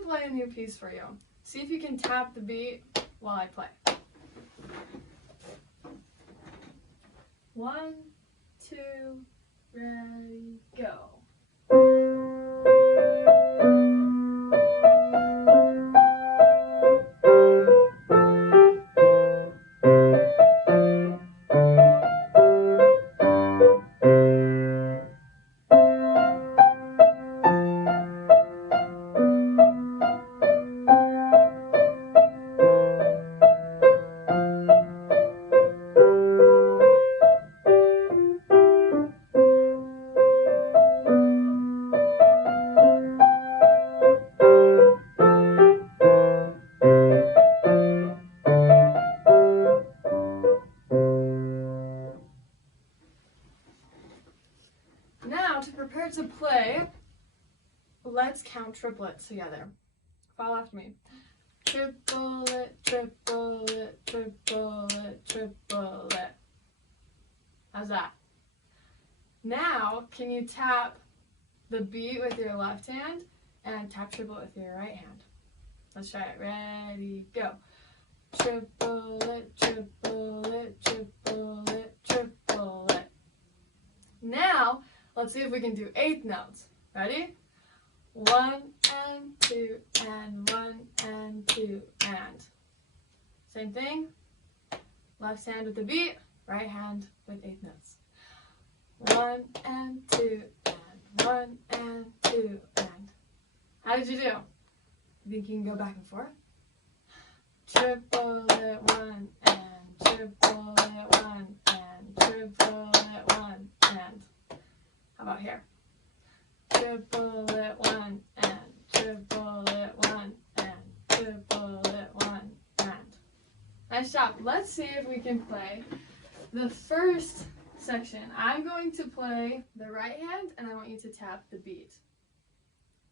to play a new piece for you. See if you can tap the beat while I play. 1, 2, ready, go. Now, to prepare to play, let's count triplets together. Follow after me. Triplet, triplet, triplet, triplet. How's that? Now, can you tap the beat with your left hand and tap triplet with your right hand? Let's try it. Ready, go. Triplet, triplet, triplet, triplet. Now, let's see if we can do eighth notes. Ready? 1 and 2 and 1 and 2 and. Same thing. Left hand with the beat, right hand with eighth notes. 1 and 2 and 1 and 2 and. How did you do? You think you can go back and forth? Triplet 1 and triplet 1 and triplet 1 and. How about here? Triplet 1 and triplet 1 and triplet 1 and. Nice job. Let's see if we can play the first section. I'm going to play the right hand and I want you to tap the beat.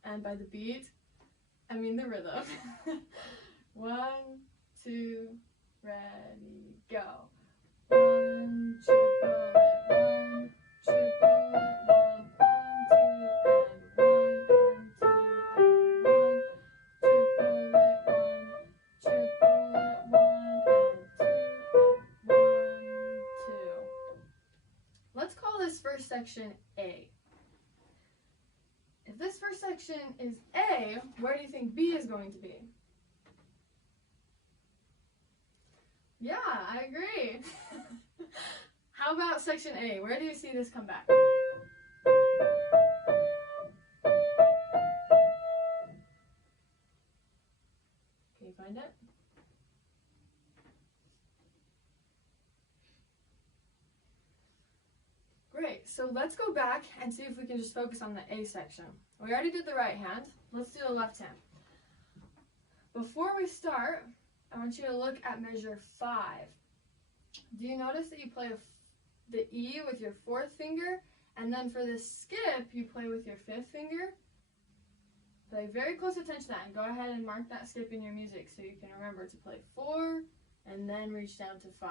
And by the beat, I mean the rhythm. 1, 2, ready, go. 1, triplet, 1, triplet, 1 and 2 and 1 and 2 and 1, triplet 1, triplet 1 and 2 and 1, 2. Let's call this first section A. If this first section is A, where do you think B is going to be? Yeah, I agree. How about section A? Where do you see this come back? Can you find it? Great, so let's go back and see if we can just focus on the A section. We already did the right hand. Let's do the left hand. Before we start, I want you to look at measure 5. Do you notice that you play the E with your 4th finger, and then for the skip, you play with your 5th finger? Pay very close attention to that, and go ahead and mark that skip in your music so you can remember to play 4, and then reach down to 5.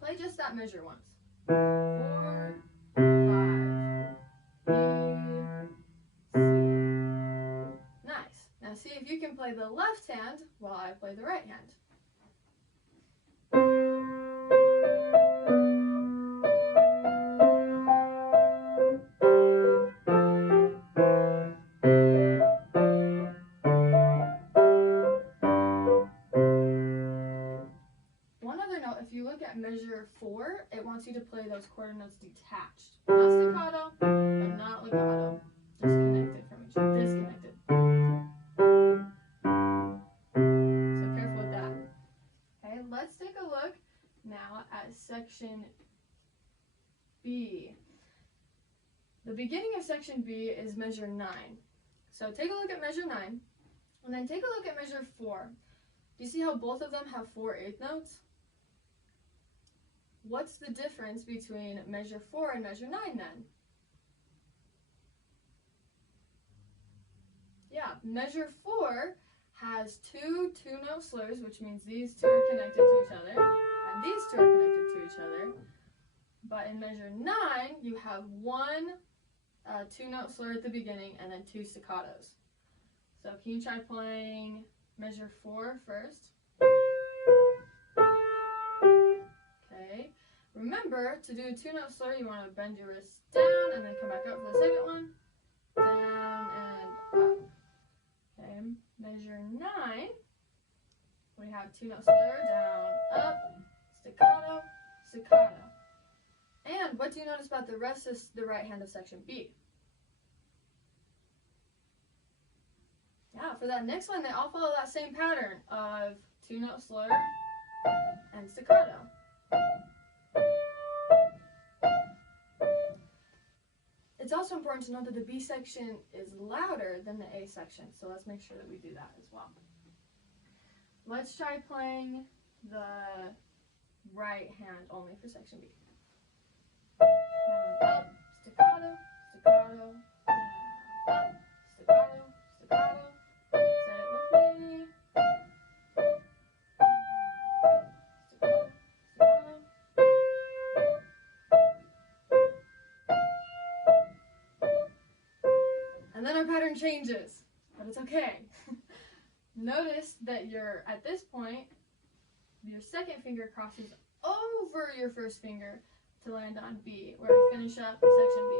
Play just that measure once. 4, 5, E, C. Nice. Now see if you can play the left hand while I play the right hand. One other note, if you look at measure 4, it wants you to play those quarter notes detached. Not staccato, but not legato. Disconnected from each other. Disconnected. So careful with that. Okay, let's take a look now at section B. The beginning of section B is measure 9. So take a look at measure 9, and then take a look at measure 4. Do you see how both of them have 4 eighth notes? What's the difference between measure 4 and measure 9 then? Yeah, measure 4 has 2 two-note slurs, which means these two are connected to each other, and these two are connected to each other. But in measure 9, you have one two-note slur at the beginning and then 2 staccatos. So can you try playing measure 4 first? Okay. Remember, to do a 2-note slur, you want to bend your wrist down and then come back up for the second one. Down and up. Okay. Measure 9. We have 2-note slur, down, up, staccato, staccato. And what do you notice about the rest of the right hand of section B? Yeah, for that next one, they all follow that same pattern of 2-note slur and staccato. It's also important to note that the B section is louder than the A section, so let's make sure that we do that as well. Let's try playing the right hand only for section B. Down, up, staccato, staccato, down, up, staccato, staccato. Say it with me. Staccato, staccato. And then our pattern changes, but it's okay. Notice that at this point, your second finger crosses over your first finger to land on B, where we finish up section B.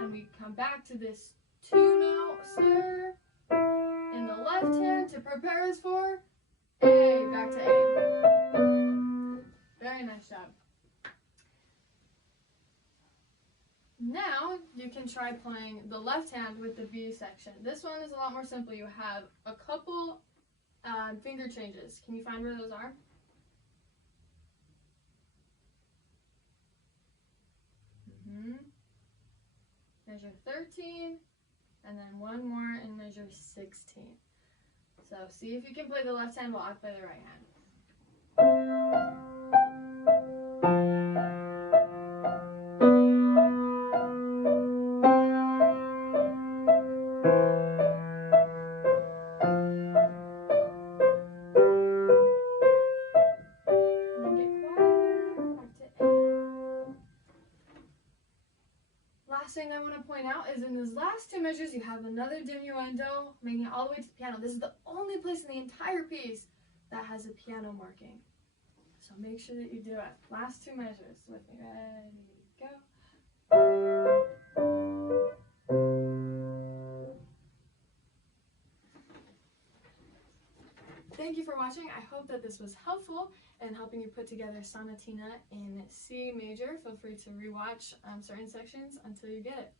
And we come back to this 2-note slur in the left hand to prepare us for A, back to A. Very nice job. Now you can try playing the left hand with the B section. This one is a lot more simple. You have a couple finger changes. Can you find where those are? Measure 13, and then one more in measure 16. So see if you can play the left hand while I play the right hand. Last thing I want to point out is in those last two measures you have another diminuendo making it all the way to the piano. This is the only place in the entire piece that has a piano marking. So make sure that you do it. Last two measures with me. Ready, go. Thank you for watching. I hope that this was helpful in helping you put together Sonatina in C major. Feel free to rewatch certain sections until you get it.